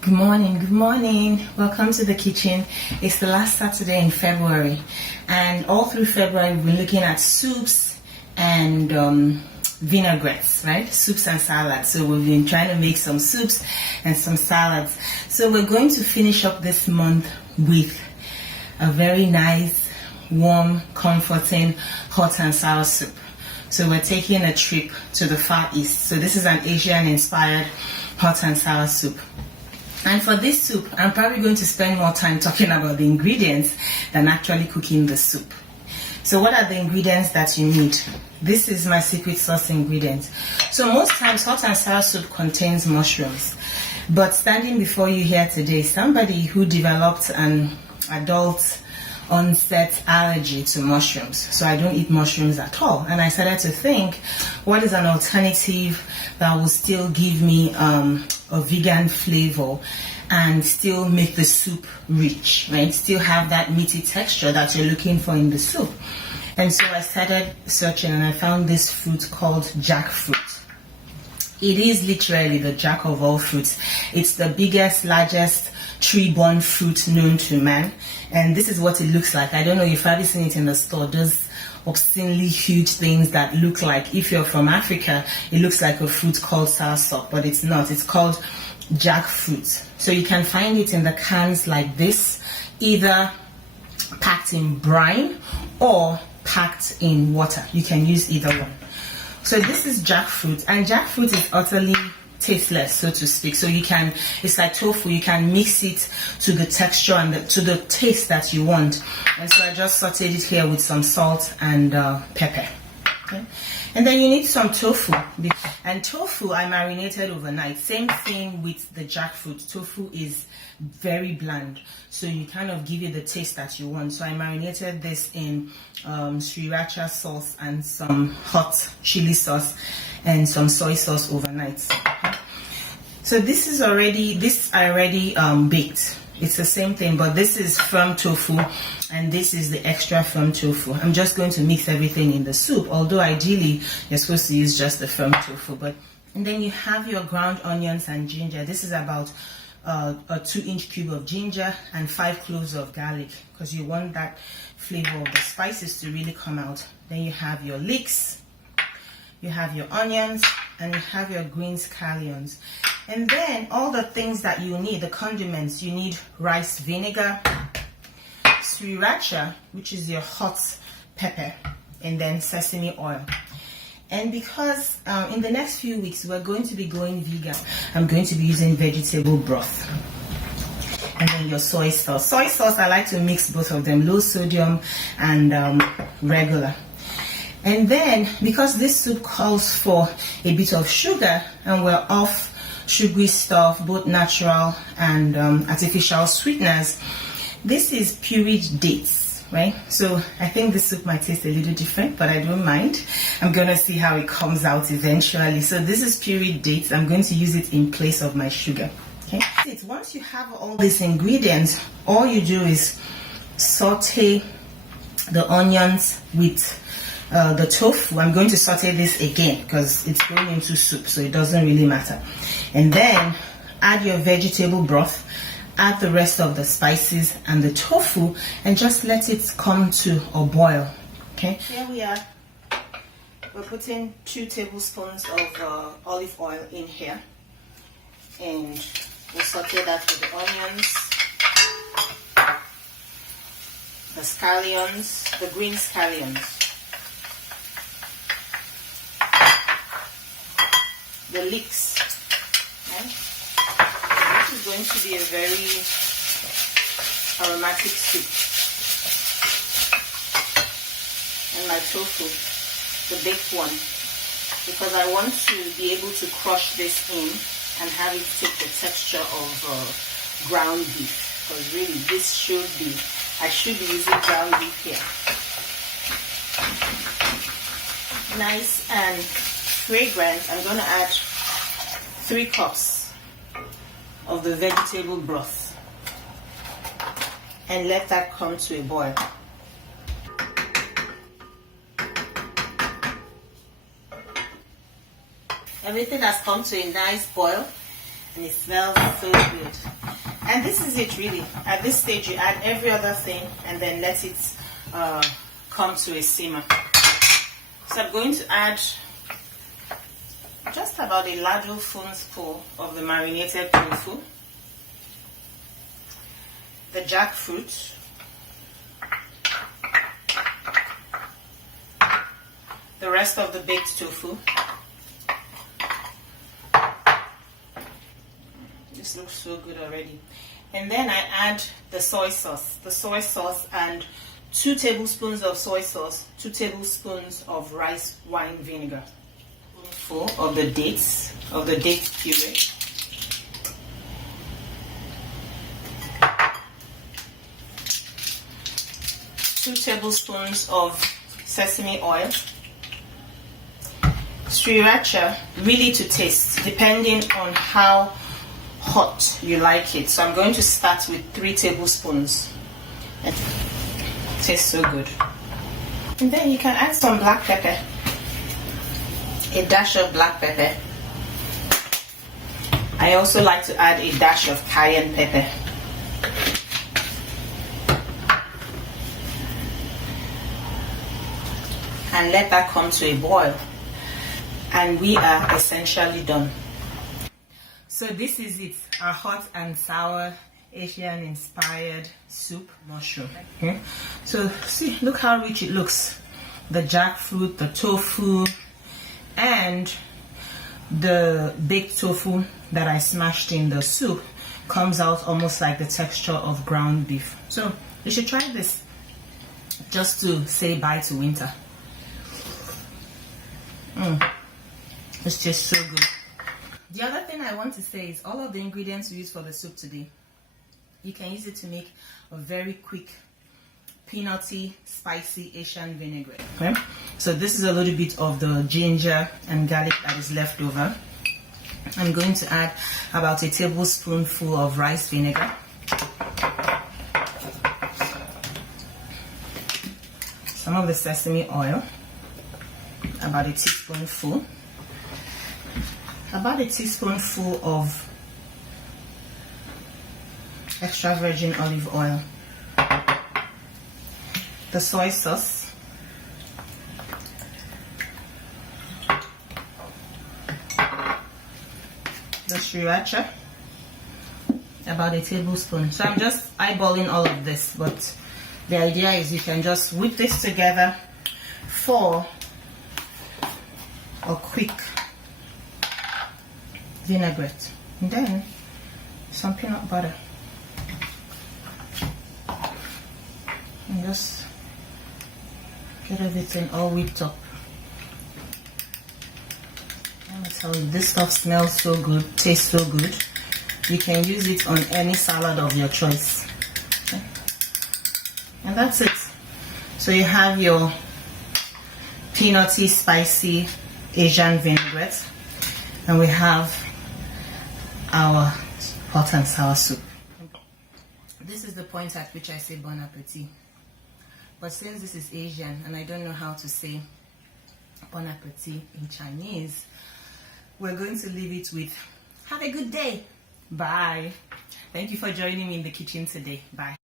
Good morning, good morning. Welcome to the kitchen. It's the last Saturday in February, and all through February we've been looking at soups and vinaigrettes, right? Soups and salads. So we've been trying to make some soups and some salads. So we're going to finish up this month with a very nice, warm, comforting, hot and sour soup. So we're taking a trip to the Far East. So this is an Asian-inspired hot and sour soup. And for this soup, I'm probably going to spend more time talking about the ingredients than actually cooking the soup. So what are the ingredients that you need? This is my secret sauce ingredients. So most times hot and sour soup contains mushrooms. But standing before you here today, somebody who developed an adult onset allergy to mushrooms. So I don't eat mushrooms at all. And I started to think, what is an alternative that will still give me a vegan flavor and still make the soup rich, right? Still have that meaty texture that you're looking for in the soup. And so I started searching and I found this fruit called jackfruit. It is literally the jack of all fruits. It's the biggest, largest tree-borne fruit known to man. And this is what it looks like. I don't know if you've probably seen it in the store. Those obscenely huge things that look like, if you're from Africa, it looks like a fruit called soursop, but it's not. It's called jackfruit. So you can find it in the cans like this, either packed in brine or packed in water. You can use either one. So this is jackfruit, and jackfruit is utterly tasteless, so to speak. So you can, it's like tofu, you can mix it to the texture and to the taste that you want. And so I just sauteed it here with some salt and pepper. Okay. And then you need some tofu, and tofu I marinated overnight. Same thing with the jackfruit. Tofu is very bland, so you kind of give it the taste that you want. So I marinated this in sriracha sauce and some hot chili sauce and some soy sauce overnight. Okay. So this is already, I already baked. It's the same thing, but this is firm tofu and this is the extra firm tofu. I'm just going to mix everything in the soup, although ideally you're supposed to use just the firm tofu. And then you have your ground onions and ginger. This is about a 2-inch cube of ginger and 5 cloves of garlic, because you want that flavor of the spices to really come out. Then you have your leeks, you have your onions, and you have your green scallions. And then all the things that you need, the condiments, you need rice vinegar, sriracha, which is your hot pepper, and then sesame oil. And because in the next few weeks we're going to be going vegan, I'm going to be using vegetable broth. And then your soy sauce. Soy sauce, I like to mix both of them, low sodium and regular. And then because this soup calls for a bit of sugar and we're off sugary stuff, both natural and artificial sweeteners, this is pureed dates, right? So I think this soup might taste a little different, but I don't mind. I'm gonna see how it comes out eventually. So this is pureed dates. I'm going to use it in place of my sugar. Okay. Once you have all these ingredients, all you do is saute the onions with the tofu. I'm going to saute this again because it's going into soup, so it doesn't really matter. And then add your vegetable broth, add the rest of the spices and the tofu, and just let it come to a boil. Okay, here we are. We're putting 2 tablespoons of olive oil in here, and we'll saute that with the onions, the scallions, the green scallions, the leeks. Okay. This is going to be a very aromatic soup. And my tofu, the baked one, because I want to be able to crush this in and have it take the texture of ground beef. Because really, this should be, I should be using ground beef here. Nice and fragrant. I'm going to add 3 cups of the vegetable broth and let that come to a boil. Everything has come to a nice boil. and it smells so good. And this is it really. At this stage you add every other thing and then let it come to a simmer. So I'm going to add just about a ladle spoonful of the marinated tofu, the jackfruit, the rest of the baked tofu. This looks so good already. And then I add the soy sauce and 2 tablespoons of soy sauce, 2 tablespoons of rice wine vinegar, full of the dates, of the date puree, two tablespoons of sesame oil, sriracha, really to taste, depending on how hot you like it. So I'm going to start with 3 tablespoons. It tastes so good. And then you can add some black pepper, a dash of black pepper. I also like to add a dash of cayenne pepper. And let that come to a boil. And we are essentially done. So this is it, our hot and sour Asian inspired soup mushroom. Okay. So see, look how rich it looks. The jackfruit, the tofu, and the baked tofu that I smashed in the soup comes out almost like the texture of ground beef. So you should try this just to say bye to winter. It's just so good. The other thing I want to say is all of the ingredients we use for the soup today, you can use it to make a very quick, peanutty, spicy Asian vinaigrette. Okay? So this is a little bit of the ginger and garlic that is left over. I'm going to add about a tablespoonful of rice vinegar. Some of the sesame oil, about a teaspoonful. About a teaspoonful of extra virgin olive oil, the soy sauce, the sriracha, about a tablespoon. So I'm just eyeballing all of this, but the idea is you can just whip this together for a quick vinaigrette, and then some peanut butter, and just get everything all whipped up. Let me tell you, this stuff smells so good, tastes so good. You can use it on any salad of your choice. Okay. And that's it. So you have your peanutty, spicy Asian vinaigrette, and we have our hot and sour soup. This is the point at which I say bon appetit. But since this is Asian and I don't know how to say bon appetit in Chinese, we're going to leave it with have a good day. Bye. Thank you for joining me in the kitchen today. Bye.